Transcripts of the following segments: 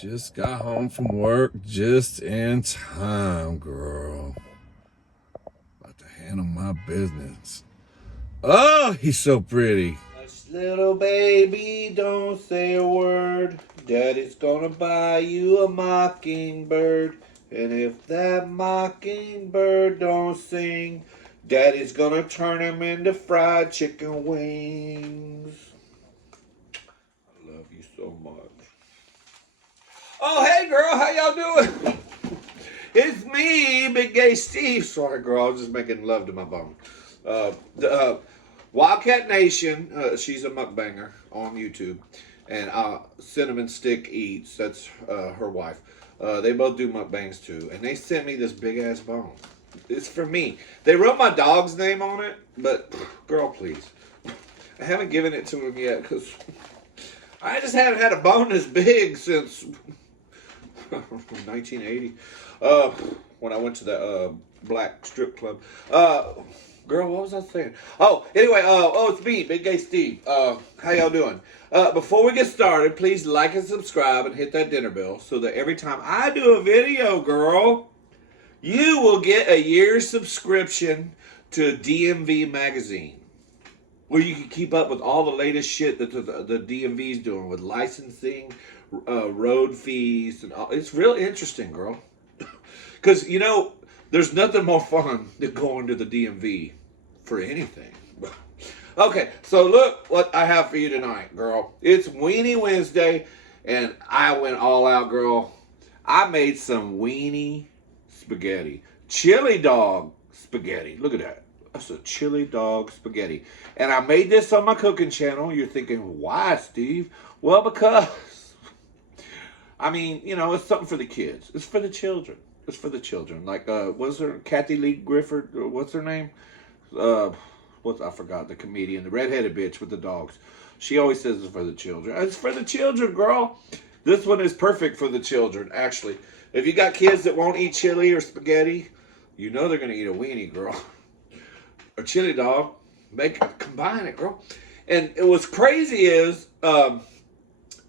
Just got home from work just in time, girl. About to handle my business. Oh, he's so pretty. Hush, little baby, don't say a word. Daddy's gonna buy you a mockingbird. And if that mockingbird don't sing, Daddy's gonna turn him into fried chicken wings. I love you so much. Oh, hey, girl, how y'all doing? It's me, Big Gay Steve. Sorry, girl, I was just making love to my bone. Wildcat Nation, she's a mukbanger on YouTube. And Cinnamon Stick Eats, that's her wife. They both do mukbangs too. And they sent me this big ass bone. It's for me. They wrote my dog's name on it, but girl, please. I haven't given it to him yet because I just haven't had a bone this big since 1980. When I went to the black strip club. Girl, what was I saying? Oh, anyway, it's me, Big Gay Steve. How y'all doing? Before we get started, please like and subscribe and hit that dinner bell so that every time I do a video, girl, you will get a year's subscription to DMV magazine, where you can keep up with all the latest shit that the DMV's doing with licensing, road fees, and all. It's real interesting, girl. Because, there's nothing more fun than going to the DMV for anything. Okay, so look what I have for you tonight, girl. It's Weenie Wednesday, and I went all out, girl. I made some weenie spaghetti. Chili dog spaghetti. Look at that. That's a chili dog spaghetti. And I made this on my cooking channel. You're thinking, why, Steve? Well, because, it's something for the kids. It's for the children. It's for the children. Like, what's her, Kathy Lee Griffith, what's her name? I forgot, the comedian, the redheaded bitch with the dogs. She always says it's for the children. It's for the children, girl. This one is perfect for the children, actually. If you got kids that won't eat chili or spaghetti, you know they're going to eat a weenie, girl. Or chili dog. Combine it, girl. And what's crazy is,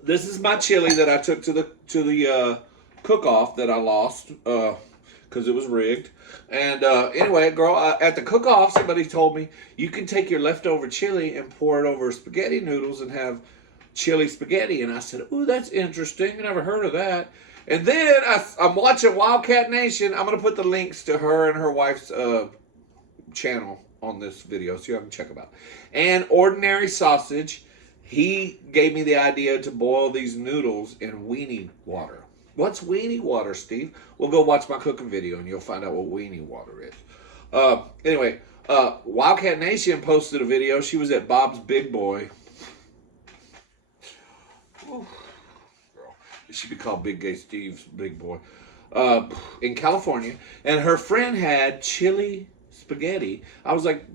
this is my chili that I took to the cook-off that I lost because it was rigged. And anyway, girl, at the cook-off, somebody told me you can take your leftover chili and pour it over spaghetti noodles and have chili spaghetti. And I said, ooh, that's interesting. I never heard of that. And then I'm watching Wildcat Nation. I'm going to put the links to her and her wife's channel on this video so you can check them out. And Ordinary Sausage, he gave me the idea to boil these noodles in weenie water. What's weenie water, Steve? Well, go watch my cooking video and you'll find out what weenie water is. Anyway, Wildcat Nation posted a video. She was at Bob's Big Boy. Ooh, girl. It should be called Big Gay Steve's Big Boy. In California. And her friend had chili spaghetti. I was like,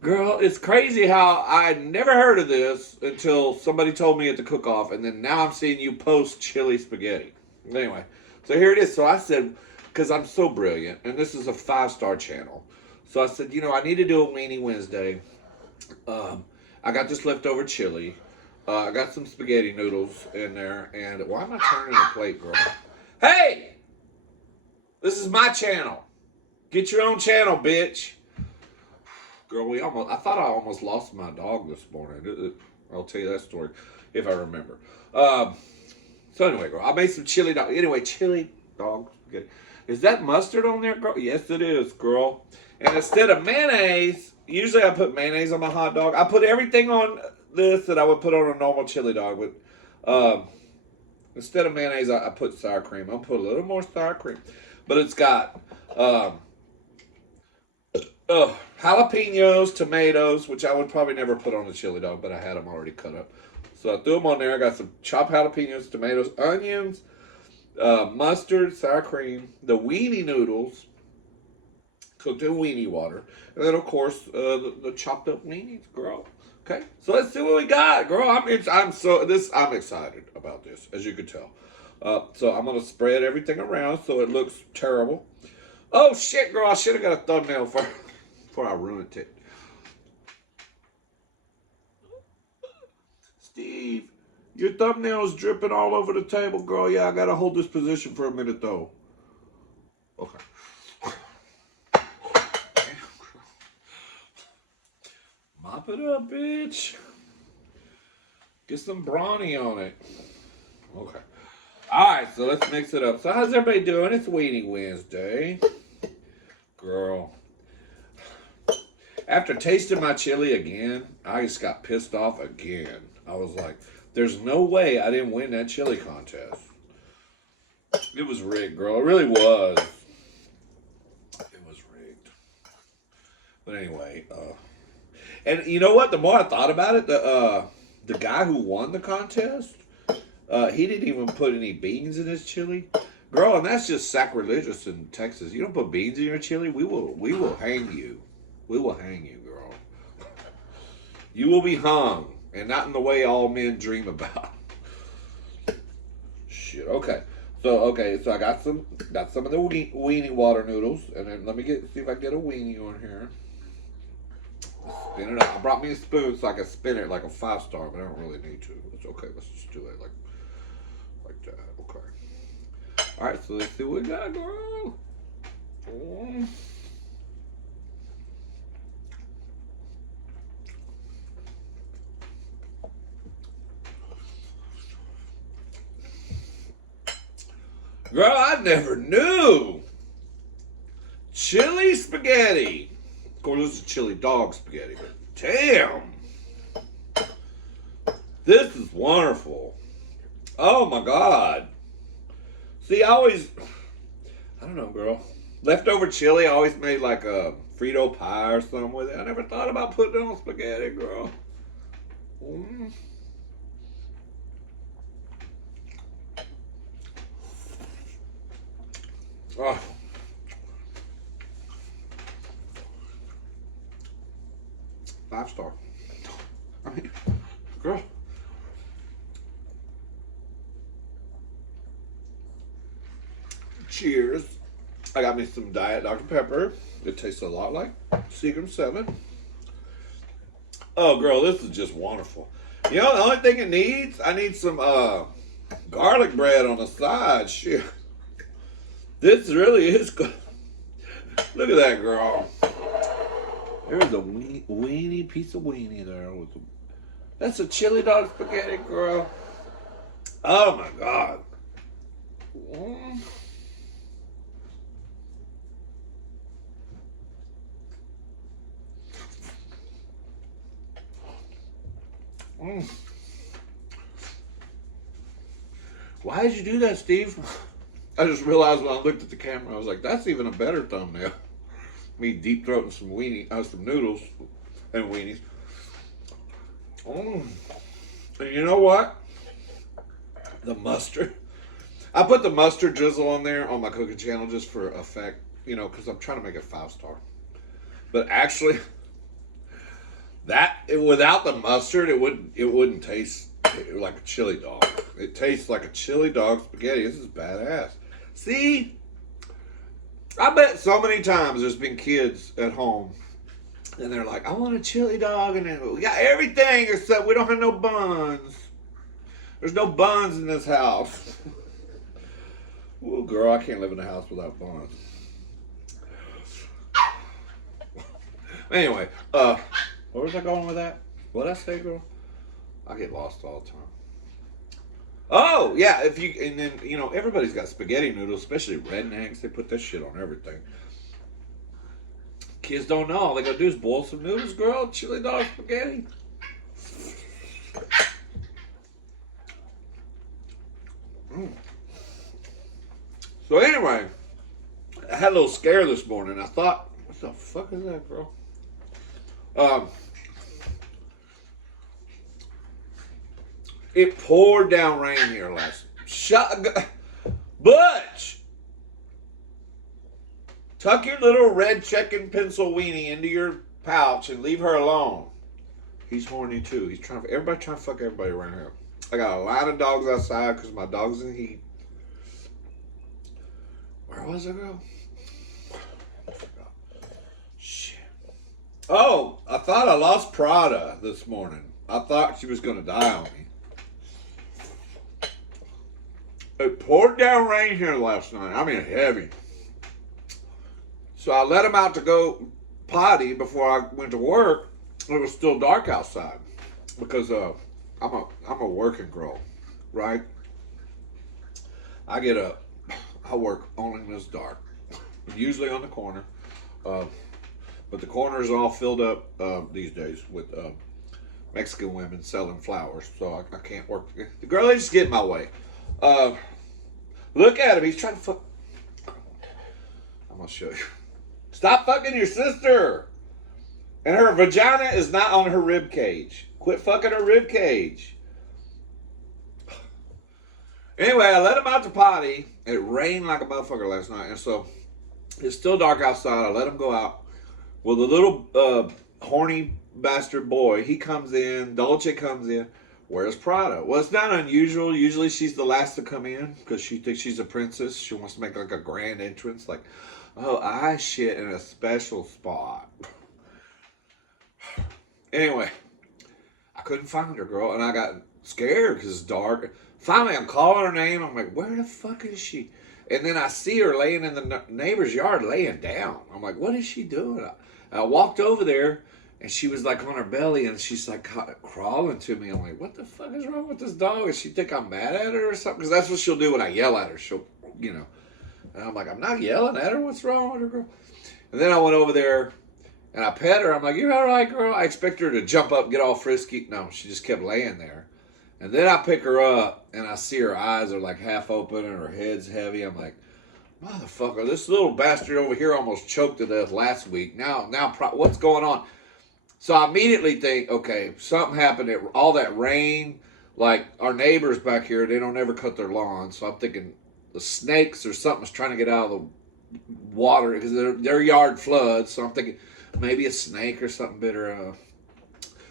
girl, it's crazy how I never heard of this until somebody told me at the cook-off, and then now I'm seeing you post chili spaghetti. Anyway, so here it is. So I said, because I'm so brilliant, and this is a 5-star channel, so I said, I need to do a Weenie Wednesday. I got this leftover chili. I got some spaghetti noodles in there, and why am I turning the plate, girl? Hey! This is my channel. Get your own channel, bitch. Girl, I thought I almost lost my dog this morning. I'll tell you that story if I remember. So anyway, girl, I made some chili dog. Anyway, chili dog spaghetti. Is that mustard on there, girl? Yes, it is, girl. And instead of mayonnaise, usually I put mayonnaise on my hot dog. I put everything on this that I would put on a normal chili dog. But instead of mayonnaise, I put sour cream. I'll put a little more sour cream. But it's got jalapenos, tomatoes, which I would probably never put on a chili dog, but I had them already cut up. So I threw them on there. I got some chopped jalapenos, tomatoes, onions, mustard, sour cream, the weenie noodles, cooked in weenie water, and then of course the chopped up weenies, girl. Okay, so let's see what we got, girl. I'm excited about this, as you can tell. So I'm gonna spread everything around so it looks terrible. Oh shit, girl! I should have got a thumbnail first before I ruined it. Steve, Your thumbnail's dripping all over the table, girl. Yeah, I gotta hold this position for a minute, though. Okay. Mop it up, bitch. Get some brawny on it. Okay. Alright, so let's mix it up. So how's everybody doing? It's Weenie Wednesday. Girl. After tasting my chili again, I just got pissed off again. I was like, there's no way I didn't win that chili contest. It was rigged, girl. It really was. It was rigged. But anyway, and you know what? The more I thought about it, the guy who won the contest, he didn't even put any beans in his chili. Girl, and that's just sacrilegious in Texas. You don't put beans in your chili, we will hang you. We will hang you, girl. You will be hung, and not in the way all men dream about. Shit. Okay. So I got some of the weenie water noodles, and then let me see if I can get a weenie on here. Spin it up. I brought me a spoon so I can spin it like a 5-star, but I don't really need to. It's okay. Let's just do it like that. Okay. All right. So let's see what we got, girl. Girl, I never knew. Chili spaghetti. Of course, this is chili dog spaghetti, but damn. This is wonderful. Oh my God. See, I don't know, girl. Leftover chili, I always made like a Frito pie or something with it. I never thought about putting it on spaghetti, girl. Oh. 5-star. I mean, girl. Cheers. I got me some Diet Dr. Pepper. It tastes a lot like Seagram 7. Oh, girl, this is just wonderful. You know, the only thing it needs, I need some garlic bread on the side. Shit. This really is good. Look at that, girl. There's a weenie piece of weenie there. That's a chili dog spaghetti, girl. Oh, my God. Why did you do that, Steve? I just realized when I looked at the camera, I was like, that's even a better thumbnail. Me deep throating some noodles and weenies. And you know what? The mustard. I put the mustard drizzle on there on my cooking channel just for effect, you know, because I'm trying to make it 5-star. But actually, without the mustard, it wouldn't taste like a chili dog. It tastes like a chili dog spaghetti. This is badass. See, I bet so many times there's been kids at home, and they're like, I want a chili dog, and then we got everything except we don't have no buns. There's no buns in this house. Ooh, girl, I can't live in a house without buns. Anyway, where was I going with that? What did I say, girl? I get lost all the time. Oh, yeah, and then, you know, everybody's got spaghetti noodles, especially rednecks. They put that shit on everything. Kids don't know. All they gotta do is boil some noodles, girl. Chili dog spaghetti. So anyway, I had a little scare this morning. I thought, what the fuck is that, girl? It poured down rain here Butch! Tuck your little red checking pencil weenie into your pouch and leave her alone. He's horny too. Everybody trying to fuck everybody around here. I got a lot of dogs outside because my dog's in heat. Where was I, girl? Shit. Oh, I thought I lost Prada this morning. I thought she was going to die on me. It poured down rain here last night. I mean, heavy. So I let him out to go potty before I went to work. It was still dark outside because I'm a working girl, right? I get up, I work only when it's dark, usually on the corner, but the corners are all filled up these days with Mexican women selling flowers, so I can't work. The girl, they just get in my way. Look at him, he's trying to fuck. I'm gonna show you. Stop fucking your sister. And her vagina is not on her rib cage. Quit fucking her rib cage. Anyway, I let him out to potty. It rained like a motherfucker last night, and so it's still dark outside. I let him go out. Well, the little horny bastard boy, he comes in. Dolce comes in. Where's Prada? Well, it's not unusual. Usually she's the last to come in because she thinks she's a princess. She wants to make like a grand entrance. Like, oh, I shit in a special spot. Anyway, I couldn't find her, girl, and I got scared because it's dark. Finally, I'm calling her name. I'm like, where the fuck is she? And then I see her laying in the neighbor's yard, laying down. I'm like, what is she doing? I walked over there, and she was like on her belly, and she's like crawling to me. I'm like, what the fuck is wrong with this dog? Does she think I'm mad at her or something? Because that's what she'll do when I yell at her. She'll, you know. And I'm like, I'm not yelling at her. What's wrong with her, girl? And then I went over there, and I pet her. I'm like, you all right, girl? I expect her to jump up, get all frisky. No, she just kept laying there. And then I pick her up, and I see her eyes are like half open, and her head's heavy. I'm like, motherfucker, this little bastard over here almost choked to death last week. Now, what's going on? So I immediately think, okay, something happened. All that rain, like our neighbors back here, they don't ever cut their lawn. So I'm thinking the snakes or something's trying to get out of the water because their yard floods. So I'm thinking maybe a snake or something bit her.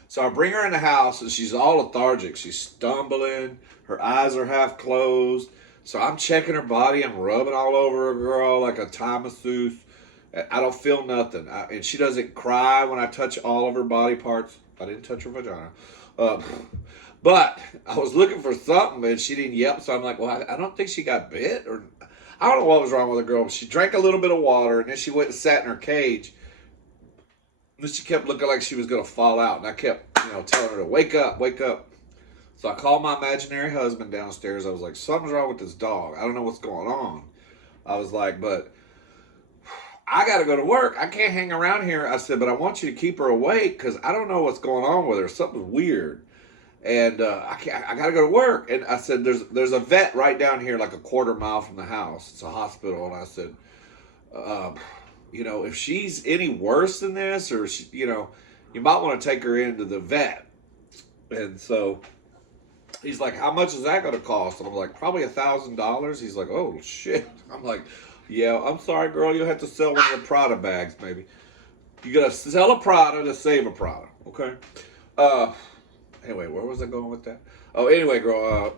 So I bring her in the house, and she's all lethargic. She's stumbling. Her eyes are half closed. So I'm checking her body. I'm rubbing all over her, girl, like a Thai masseuse. I don't feel nothing. And she doesn't cry when I touch all of her body parts. I didn't touch her vagina. But I was looking for something, and she didn't yelp. So I'm like, well, I don't think she got bit. Or I don't know what was wrong with the girl. She drank a little bit of water, and then she went and sat in her cage. And then she kept looking like she was going to fall out. And I kept, telling her to wake up, wake up. So I called my imaginary husband downstairs. I was like, something's wrong with this dog. I don't know what's going on. I was like, but I got to go to work. I can't hang around here. I said, but I want you to keep her awake because I don't know what's going on with her. Something's weird. And I got to go to work. And I said, there's a vet right down here, like a quarter mile from the house. It's a hospital. And I said, if she's any worse than this, or she, you might want to take her into the vet. And so he's like, how much is that going to cost? And I'm like, probably $1,000. He's like, oh shit. I'm like, yeah, I'm sorry, girl. You'll have to sell one of the Prada bags, maybe. You got to sell a Prada to save a Prada. Okay. Anyway, where was I going with that? Oh, anyway, girl,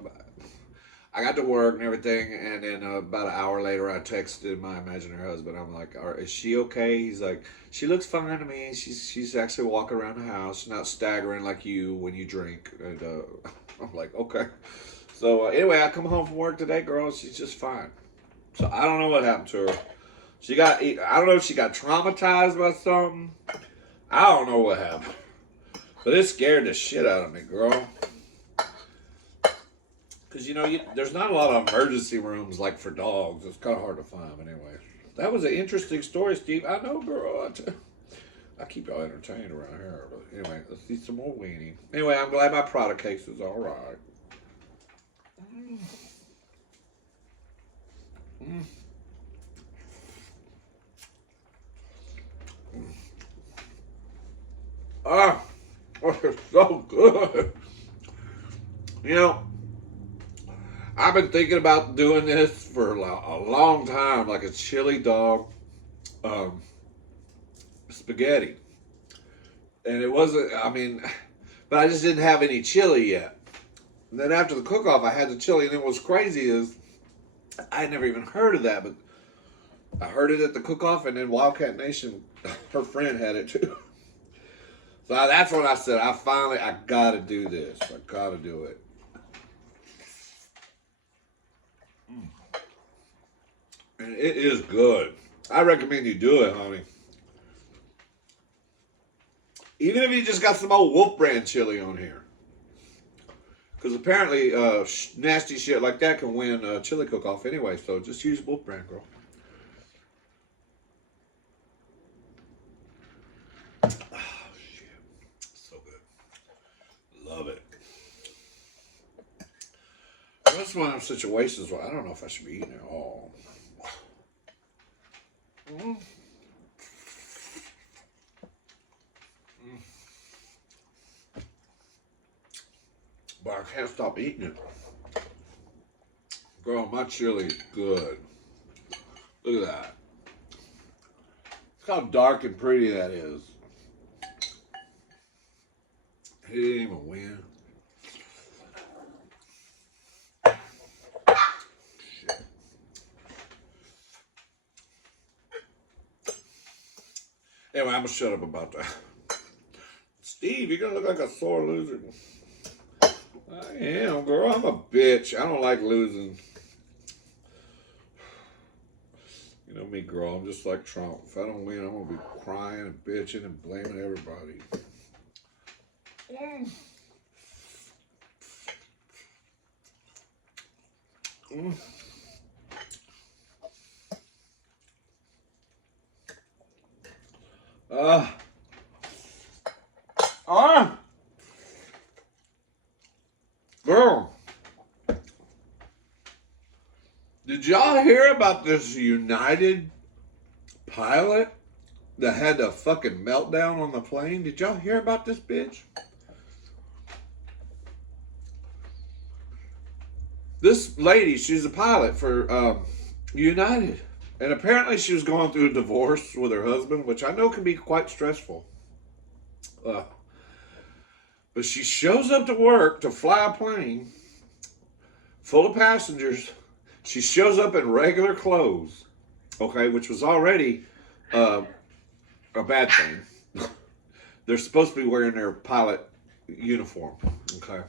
I got to work and everything, and then about an hour later, I texted my imaginary husband. I'm like, is she okay? He's like, she looks fine to me. She's actually walking around the house, she's not staggering like you when you drink. And I'm like, okay. So anyway, I come home from work today, girl. She's just fine. So I don't know what happened to her. I don't know if she got traumatized by something. I don't know what happened. But it scared the shit out of me, girl. Because, there's not a lot of emergency rooms like for dogs. It's kind of hard to find. But anyway, that was an interesting story, Steve. I know, girl. I keep y'all entertained around here. But anyway, let's see some more weenie. Anyway, I'm glad my product case is all right. Ah, it's so good. I've been thinking about doing this for a long time, like a chili dog spaghetti. And it wasn't, but I just didn't have any chili yet. And then after the cook-off, I had the chili, and then what's crazy is I had never even heard of that, but I heard it at the cook-off, and then Wildcat Nation, her friend had it too. So that's when I said, I gotta do this. I gotta do it. And it is good. I recommend you do it, honey. Even if you just got some old Wolf brand chili on here. Because apparently nasty shit like that can win a chili cook-off anyway. So just use Wolf brand, girl. Oh, shit. So good. Love it. That's one of those situations where I don't know if I should be eating it all. Mm. But I can't stop eating it. Girl, my chili is good. Look at that. Look how dark and pretty that is. He didn't even win. Shit. Anyway, I'm gonna shut up about that. Steve, you're gonna look like a sore loser. I am, girl. I'm a bitch. I don't like losing. You know me, girl. I'm just like Trump. If I don't win, I'm gonna be crying and bitching and blaming everybody. Mm. Girl, did y'all hear about this United pilot that had a fucking meltdown on the plane? Did y'all hear about this bitch? This lady, she's a pilot for United. And apparently she was going through a divorce with her husband, which I know can be quite stressful. But she shows up to work to fly a plane full of passengers. She shows up in regular clothes, okay, which was already a bad thing. They're supposed to be wearing their pilot uniform, okay.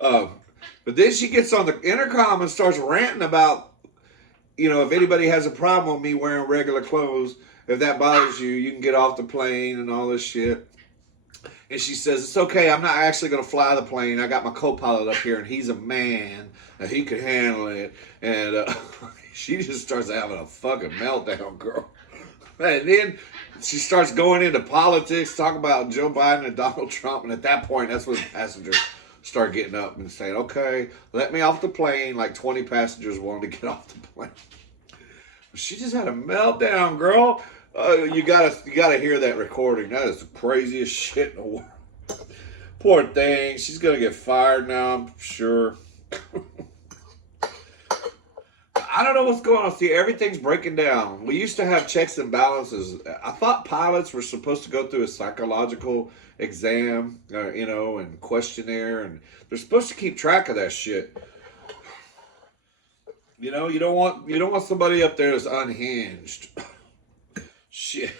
But then she gets on the intercom and starts ranting about, you know, if anybody has a problem with me wearing regular clothes, if that bothers you, you can get off the plane and all this shit. And she says, it's okay, I'm not actually going to fly the plane. I got my co-pilot up here, and he's a man, and he can handle it. And she just starts having a fucking meltdown, girl. And then she starts going into politics, talking about Joe Biden and Donald Trump. And at that point, that's when passengers start getting up and saying, okay, let me off the plane. Like 20 passengers wanted to get off the plane. She just had a meltdown, girl. You gotta hear that recording. That is the craziest shit in the world. Poor thing. She's gonna get fired now, I'm sure. I don't know what's going on. See, everything's breaking down. We used to have checks and balances. I thought pilots were supposed to go through a psychological exam, you know, and questionnaire, and they're supposed to keep track of that shit. You know, you don't want somebody up there that's unhinged. Shit.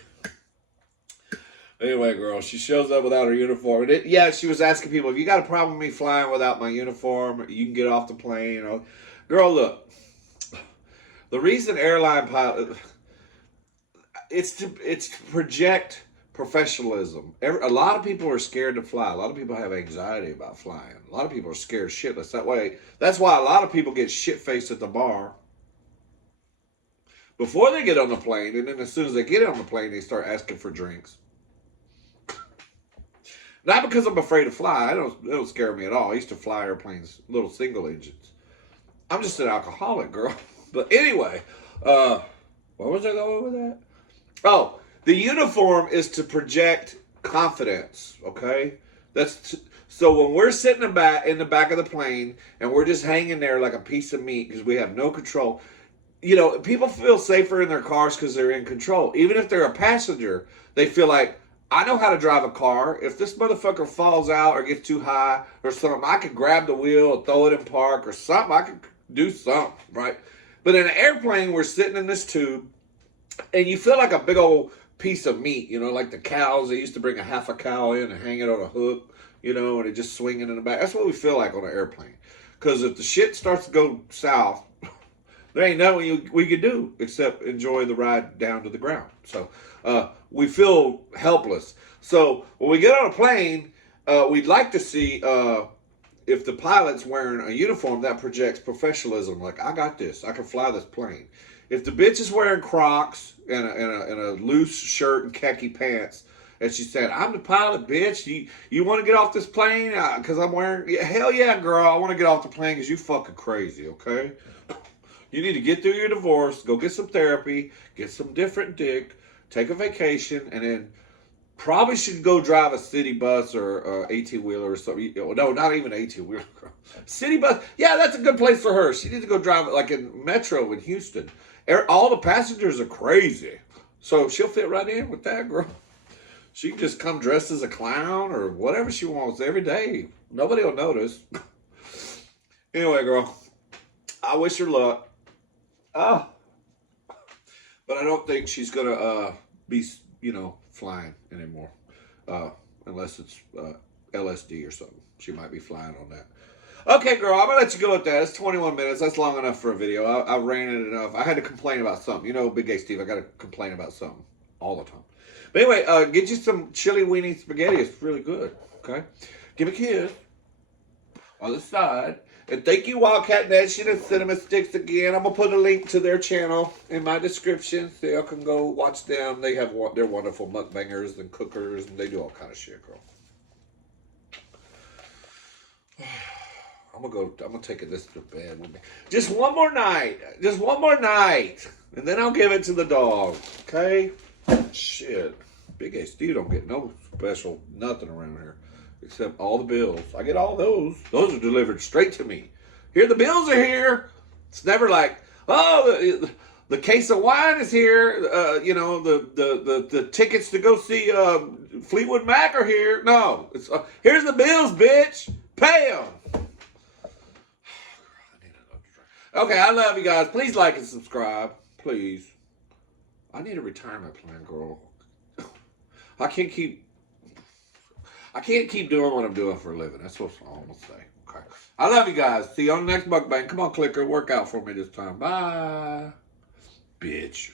Anyway, girl, she shows up without her uniform. And she was asking people, if you got a problem with me flying without my uniform, you can get off the plane. You know? Girl, look. The reason airline pilot, it's to project professionalism. A lot of people are scared to fly. A lot of people have anxiety about flying. A lot of people are scared shitless. That's why a lot of people get shit-faced at the bar before they get on the plane, and then as soon as they get on the plane, they start asking for drinks. Not because I'm afraid to fly. It don't scare me at all. I used to fly airplanes, little single engines. I'm just an alcoholic, girl. But anyway, where was I going with that? Oh, the uniform is to project confidence, okay? So when we're sitting in the back of the plane and we're just hanging there like a piece of meat because we have no control, you know, people feel safer in their cars because they're in control. Even if they're a passenger, they feel like, I know how to drive a car. If this motherfucker falls out or gets too high or something, I can grab the wheel and throw it in park or something. I can do something, right? But in an airplane, we're sitting in this tube, and you feel like a big old piece of meat, you know, like the cows. They used to bring a half a cow in and hang it on a hook, you know, and it just swinging in the back. That's what we feel like on an airplane. Because if the shit starts to go south, There ain't nothing we can do except enjoy the ride down to the ground. So we feel helpless. So when we get on a plane, we'd like to see if the pilot's wearing a uniform that projects professionalism. Like, I got this. I can fly this plane. If the bitch is wearing Crocs and a loose shirt and khaki pants, and she said, "I'm the pilot, bitch. You want to get off this plane? Because I'm wearing." Yeah, hell yeah, girl. I want to get off the plane because you fucking crazy, okay? You need to get through your divorce, go get some therapy, get some different dick, take a vacation, and then probably should go drive a city bus or 18-wheeler or something. No, not even 18-wheeler. City bus. Yeah, that's a good place for her. She needs to go drive it like in Metro in Houston. All the passengers are crazy. So she'll fit right in with that, girl. She can just come dressed as a clown or whatever she wants every day. Nobody will notice. Anyway, girl, I wish her luck. Ah, but I don't think she's gonna be, flying anymore, unless it's LSD or something. She might be flying on that. Okay, girl, I'm gonna let you go with that. It's 21 minutes. That's long enough for a video. I ranted enough. I had to complain about something. You know, Big Gay Steve, I gotta complain about something all the time. But anyway, get you some chili weenie spaghetti. It's really good. Okay, give a kiss on the side. And thank you, Wildcat Nation and Cinema Sticks again. I'm going to put a link to their channel in my description so y'all can go watch them. They're wonderful mukbangers and cookers, and they do all kind of shit, girl. I'm going to take this to bed with me. Just one more night. Just one more night. And then I'll give it to the dog. Okay? Shit. Big Gay Steve don't get no special nothing around here. Except all the bills. I get all those. Those are delivered straight to me. Here, the bills are here. It's never like, oh, the case of wine is here. The tickets to go see Fleetwood Mac are here. No, it's here's the bills, bitch. Pay them. Okay, I love you guys. Please like and subscribe. Please. I need a retirement plan, girl. I can't keep doing what I'm doing for a living. That's what I'm going to say. Okay. I love you guys. See you on the next mukbang. Come on, clicker. Work out for me this time. Bye. Bitch.